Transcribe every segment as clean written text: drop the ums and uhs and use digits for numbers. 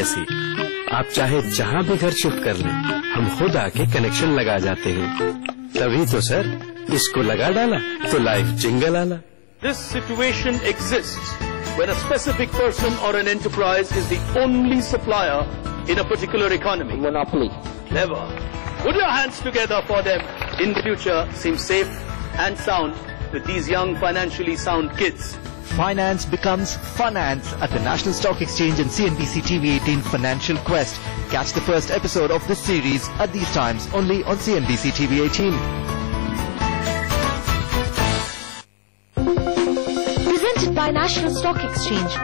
ऐसी आप चाहे जहाँ भी घर शिफ्ट कर लें, हम खुद आके कनेक्शन लगा जाते हैं। तभी तो सर, इसको लगा डाला तो लाइफ जिंगल आला। This situation exists when a specific person or an enterprise is the only supplier in a particular economy. Monopoly. Clever. Put your hands together for them. In the future, seems safe and sound with these young, financially sound kids. Finance becomes funance at the National Stock Exchange and CNBC TV 18 Financial Quest. Catch the first episode of this series at these times only on CNBC TV 18. Presented by National Stock Exchange.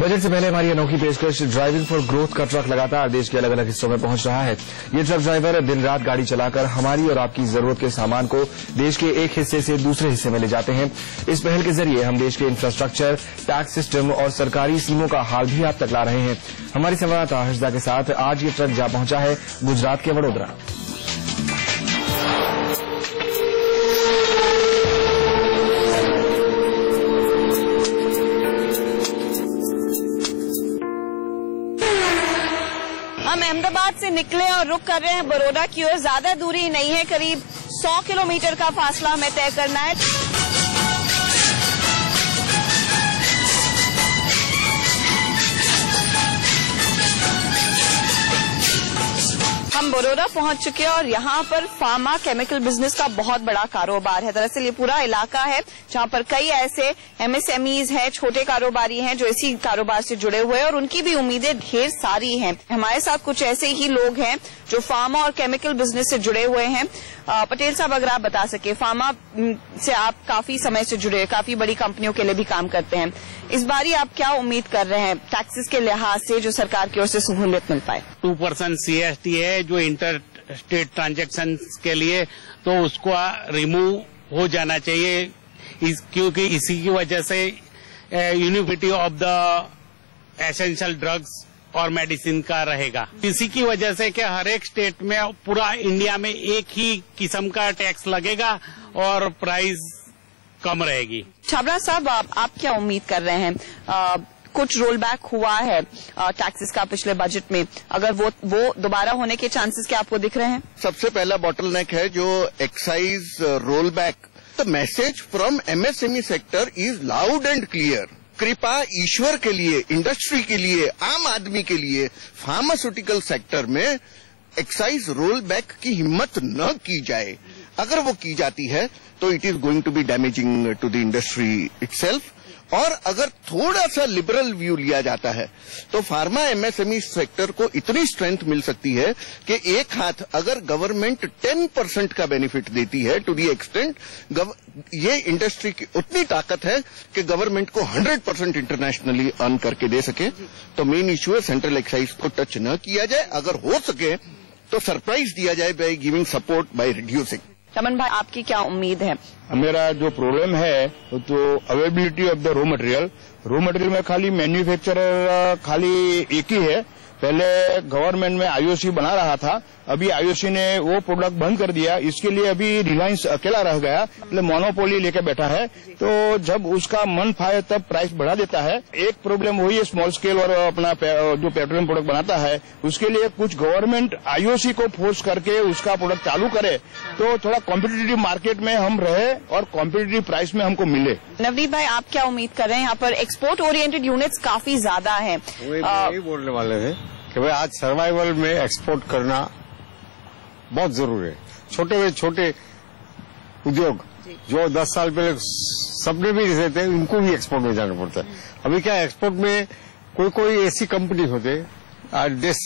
Budget से पहले हमारी अनोखी पेशकश driving for growth का truck लगातार देश के अलग अलग हिस्सों में पहुंच रहा है। ये ट्रक ड्राइवर दिन रात गाड़ी चलाकर हमारी और आपकी जरूरत के सामान को देश के एक हिस्से से दूसरे हिस्से में ले जाते हैं। इस पहल के जरिए हम देश के इंफ्रास्ट्रक्चर, टैक्स सिस्टम और सरकारी स्कीमों का हाल भी आप तक ला रहे हैं। हमारी संवाददाता हर्षदा के साथ आज ये ट्रक जा पहुंचा है गुजरात के वडोदरा। हम अहमदाबाद से निकले और रुक कर रहे हैं बड़ौदा की ओर। ज्यादा दूरी नहीं है, करीब 100 किलोमीटर का फासला हमें तय करना है। हम बड़ौदा पहुंच चुके हैं और यहाँ पर फार्मा केमिकल बिजनेस का बहुत बड़ा कारोबार है। दरअसल ये पूरा इलाका है जहाँ पर कई ऐसे MSMEs हैं, छोटे कारोबारी हैं जो इसी कारोबार से जुड़े हुए हैं और उनकी भी उम्मीदें ढेर सारी हैं। हमारे साथ कुछ ऐसे ही लोग हैं जो फार्मा और केमिकल बिजनेस से जुड़े हुए हैं। पटेल साहब, अगर आप बता सके, फार्मा से आप काफी समय से जुड़े, काफी बड़ी कंपनियों के लिए भी काम करते हैं। इस बारी आप क्या उम्मीद कर रहे हैं टैक्सेस के लिहाज से जो सरकार की ओर से सहूलियत मिल पाए? 2% CST है जो इंटर स्टेट ट्रांजैक्शन के लिए, तो उसको रिमूव हो जाना चाहिए क्योंकि इसी की वजह से यूनिफिटी ऑफ द एसेंशियल ड्रग्स और मेडिसिन का रहेगा। इसी की वजह से कि हर एक स्टेट में, पूरा इंडिया में एक ही किस्म का टैक्स लगेगा और प्राइस कम रहेगी। छाबड़ा साहब, आप क्या उम्मीद कर रहे हैं? कुछ रोल बैक हुआ है टैक्सेस का पिछले बजट में, अगर वो दोबारा होने के चांसेस क्या आपको दिख रहे हैं? सबसे पहला बॉटलनेक है जो excise roll back. The message from MSME sector is loud and clear. कृपा ईश्वर के लिए, इंडस्ट्री के लिए, आम आदमी के लिए फार्मास्यूटिकल सेक्टर में एक्साइज रोल बैक की हिम्मत न की जाए। अगर वो की जाती है तो it is going to be damaging to the industry itself. और अगर थोड़ा सा लिबरल व्यू लिया जाता है तो फार्मा MSME सेक्टर को इतनी स्ट्रेंथ मिल सकती है कि एक हाथ अगर गवर्नमेंट 10% का बेनिफिट देती है टू दी एक्सटेंट ये इंडस्ट्री की उतनी ताकत है कि गवर्नमेंट को 100% इंटरनेशनली अर्न करके दे सके। तो मेन इश्यू है सेंट्रल एक्साइज को टच न किया जाए, अगर हो सके तो सरप्राइज दिया जाए by giving support by reducing. Raman भाई, आपकी क्या उम्मीद है? मेरा जो प्रॉब्लम है तो availability of the raw material में खाली मैन्युफैक्चरर खाली एक ही है। पहले गवर्नमेंट में IOC बना रहा था, अभी IOC ने वो प्रोडक्ट बंद कर दिया। इसके लिए अभी रिलायंस अकेला रह गया, मतलब मोनोपोली लेके बैठा है। तो जब उसका मन फाए तब प्राइस बढ़ा देता है। एक प्रॉब्लम वही है स्मॉल स्केल और अपना जो पेट्रोलियम प्रोडक्ट बनाता है, उसके लिए कुछ गवर्नमेंट IOC को फोर्स करके उसका प्रोडक्ट चालू करे तो थोड़ा कॉम्पिटिटिव मार्केट में हम रहे और कॉम्पिटिटिव प्राइस में हमको मिले। नवनीत भाई, आप क्या उम्मीद कर रहे हैं? यहाँ पर एक्सपोर्ट ओरिएंटेड यूनिट्स काफी ज्यादा हैं। यही बोलने वाले थे कि भाई आज सर्वाइवल में एक्सपोर्ट करना बहुत जरूरी है। छोटे में छोटे उद्योग जो 10 साल पहले सपने भी नहीं थे, उनको भी एक्सपोर्ट में जाना पड़ता है। अभी क्या एक्सपोर्ट में कोई ऐसी कंपनी होते देश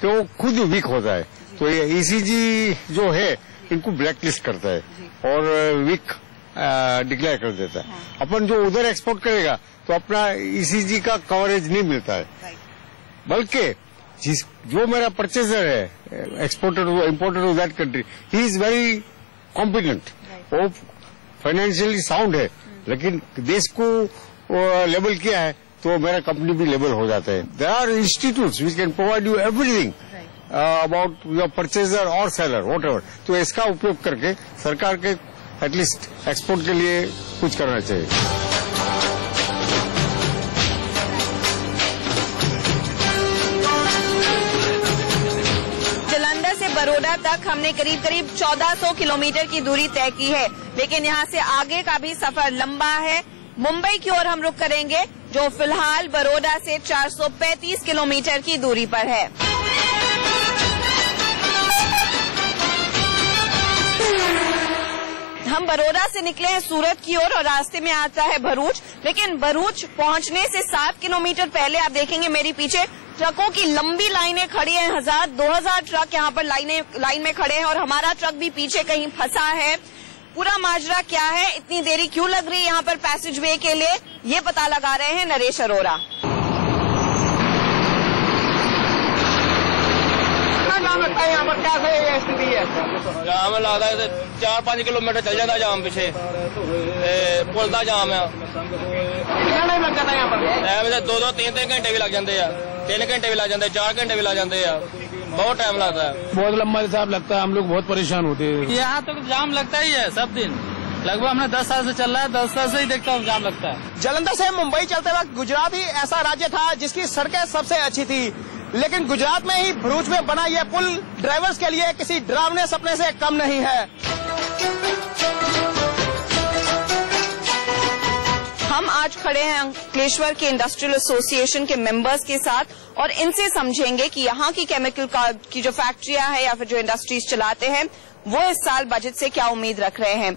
कि वो खुद वीक होता है, तो ये ECG जो है इनको ब्लैकलिस्ट करता है और वीक डिक्लेयर कर देता है। अपन जो उधर एक्सपोर्ट करेगा तो अपना ECG का कवरेज नहीं मिलता है, बल्कि जो मेरा परचेजर है exported imported to that country, he is very competent, वो फाइनेंशियली साउंड है, लेकिन देश को लेबल किया है तो मेरा कंपनी भी लेबल हो जाता है। There are institutes which can provide you everything about your purchaser और सेलर व्हाटएवर। तो इसका उपयोग करके सरकार के एटलीस्ट एक्सपोर्ट के लिए कुछ करना चाहिए। जालंधर से बड़ौदा तक हमने करीब 1400 किलोमीटर की दूरी तय की है, लेकिन यहाँ से आगे का भी सफर लंबा है। मुंबई की ओर हम रुख करेंगे, जो फिलहाल बड़ौदा से 435 किलोमीटर की दूरी पर है। हम बड़ौदा से निकले हैं सूरत की ओर और रास्ते में आता है भरूच, लेकिन भरूच पहुंचने से 7 किलोमीटर पहले आप देखेंगे मेरे पीछे ट्रकों की लंबी लाइनें खड़ी हैं। 1000-2000 ट्रक यहाँ पर लाइन में खड़े हैं और हमारा ट्रक भी पीछे कहीं फंसा है। पूरा माजरा क्या है, इतनी देरी क्यों लग रही है यहाँ पर पैसेज वे के लिए, ये पता लगा रहे हैं नरेश अरोरा। जाम लगता है यहाँ पर, क्या सही स्थिति है? जाम लगता है 4-5 किलोमीटर चल जाता जाम पीछे पुल का जाम है। कितना टाइम लग जाता है यहाँ पर? 2-3 घंटे भी लग जाते हैं, 3 घंटे भी लग जाते हैं, 4 घंटे भी लग जाते हैं, बहुत टाइम लगता है। बहुत लंबा हिसाब लगता है, हम लोग बहुत परेशान होते हैं। यहाँ तो जाम लगता ही है सब दिन, लगभग हमने 10 साल से चल रहा है, 10 साल से ही देखता हूँ जाम लगता है। जालंधर से मुंबई चलते वक्त गुजरात ही ऐसा राज्य था जिसकी सड़कें सबसे अच्छी थी, लेकिन गुजरात में ही भरूच में बना यह पुल ड्राइवर्स के लिए किसी डरावने सपने से कम नहीं है। हम आज खड़े हैं अंकलेश्वर के इंडस्ट्रियल एसोसिएशन के मेंबर्स के साथ और इनसे समझेंगे कि यहाँ की केमिकल की जो फैक्ट्रियां हैं या फिर जो इंडस्ट्रीज चलाते हैं वो इस साल बजट से क्या उम्मीद रख रहे हैं।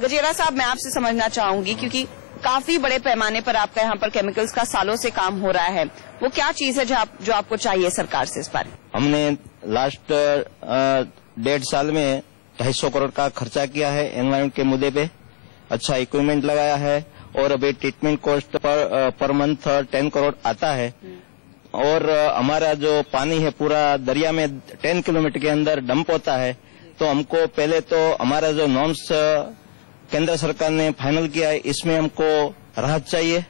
गजेरा साहब, मैं आपसे समझना चाहूंगी, क्योंकि काफी बड़े पैमाने पर आपका यहाँ पर केमिकल्स का सालों से काम हो रहा है, वो क्या चीज है जो आपको चाहिए सरकार से इस बार? हमने लास्ट 1.5 साल में 250 करोड़ का खर्चा किया है एनवायरमेंट के मुद्दे पे, अच्छा इक्विपमेंट लगाया है और अभी treatment cost per month 10 crore आता है। और हमारा जो पानी है पूरा दरिया में 10 किलोमीटर के अंदर डंप होता है, तो हमको पहले तो हमारा जो नॉर्म्स केंद्र सरकार ने फाइनल किया है इसमें हमको राहत चाहिए,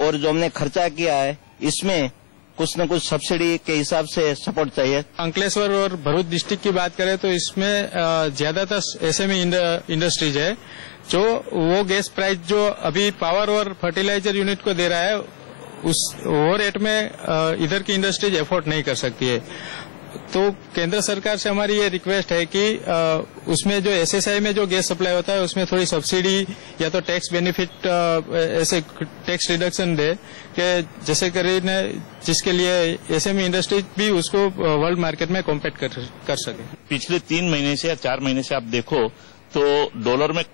और जो हमने खर्चा किया है इसमें कुछ न कुछ सब्सिडी के हिसाब से सपोर्ट चाहिए। अंकलेश्वर और भरूच डिस्ट्रिक्ट की बात करें तो इसमें ज्यादातर एसएमई इंडस्ट्रीज है, जो वो गैस प्राइस जो अभी पावर और फर्टिलाइजर यूनिट को दे रहा है वो रेट में इधर की इंडस्ट्रीज एफोर्ड नहीं कर सकती है। तो केंद्र सरकार से हमारी ये रिक्वेस्ट है कि उसमें जो एसएसआई में जो गैस सप्लाई होता है उसमें थोड़ी सब्सिडी या तो टैक्स बेनिफिट ऐसे टैक्स रिडक्शन दे कि जैसे કરીને जिसके लिए एसएमई इंडस्ट्री भी उसको वर्ल्ड मार्केट में कॉम्पीट कर सके। पिछले 3 महीने से या 4 महीने से आप देखो तो डॉलर में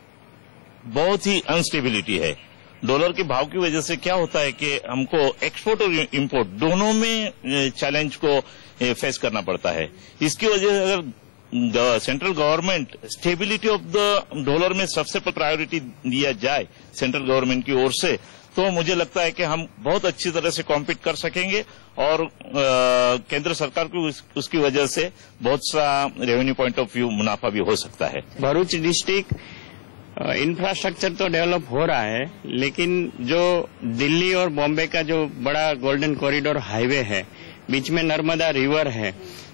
बहुत ही अनस्टेबिलिटी है। डॉलर के भाव की वजह से क्या होता है कि हमको एक्सपोर्ट और इंपोर्ट दोनों में चैलेंज को फेस करना पड़ता है। इसकी वजह से अगर central government stability of the dollar में सबसे प्रायोरिटी दिया जाए सेंट्रल गवर्नमेंट की ओर से, तो मुझे लगता है कि हम बहुत अच्छी तरह से कॉम्पीट कर सकेंगे और केंद्र सरकार को उसकी वजह से बहुत सा रेवेन्यू पॉइंट ऑफ व्यू मुनाफा भी हो सकता है। भरूच डिस्ट्रिक्ट इंफ्रास्ट्रक्चर तो डेवलप हो रहा है, लेकिन जो दिल्ली और बॉम्बे का जो बड़ा गोल्डन कॉरिडोर हाईवे है, बीच में नर्मदा रिवर है,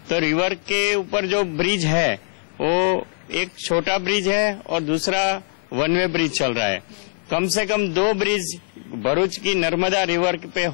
तो रिवर के ऊपर जो ब्रिज है वो एक छोटा ब्रिज है और दूसरा 1 वे ब्रिज चल रहा है। कम से कम 2 ब्रिज भरूच की नर्मदा रिवर पे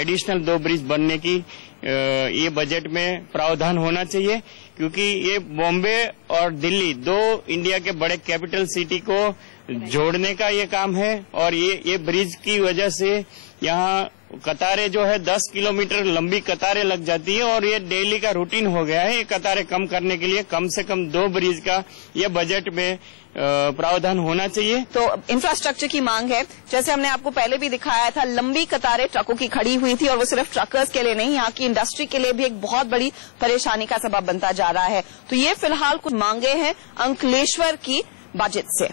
एडिशनल 2 ब्रिज बनने की ये बजट में प्रावधान होना चाहिए, क्योंकि ये बॉम्बे और दिल्ली 2 इंडिया के बड़े कैपिटल सिटी को जोड़ने का ये काम है। और ये ब्रिज की वजह से यहाँ कतारें जो है 10 किलोमीटर लंबी कतारें लग जाती है और ये डेली का रूटीन हो गया है। ये कतारें कम करने के लिए कम से कम 2 ब्रिज का ये बजट में प्रावधान होना चाहिए। तो इंफ्रास्ट्रक्चर की मांग है, जैसे हमने आपको पहले भी दिखाया था, लंबी कतारें ट्रकों की खड़ी हुई थी और वो सिर्फ ट्रकर्स के लिए नहीं, यहाँ की इंडस्ट्री के लिए भी एक बहुत बड़ी परेशानी का सबब बनता जा रहा है। तो ये फिलहाल कुछ मांगे हैं अंकलेश्वर की बजट से।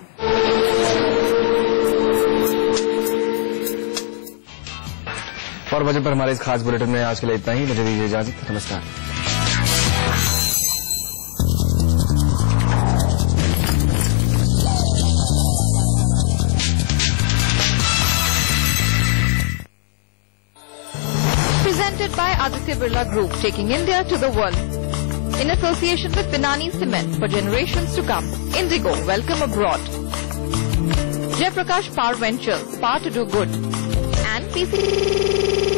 और बजट पर हमारे इस खास बुलेटिन में आज के लिए इतना ही। मुझे दीजिए इजाजत, नमस्कार। Presented by Aditya Birla Group, taking India to the world. In association with Pinani Cement for generations to come. Indigo, welcome abroad. Jaiprakash Power Ventures, power to do good. And PC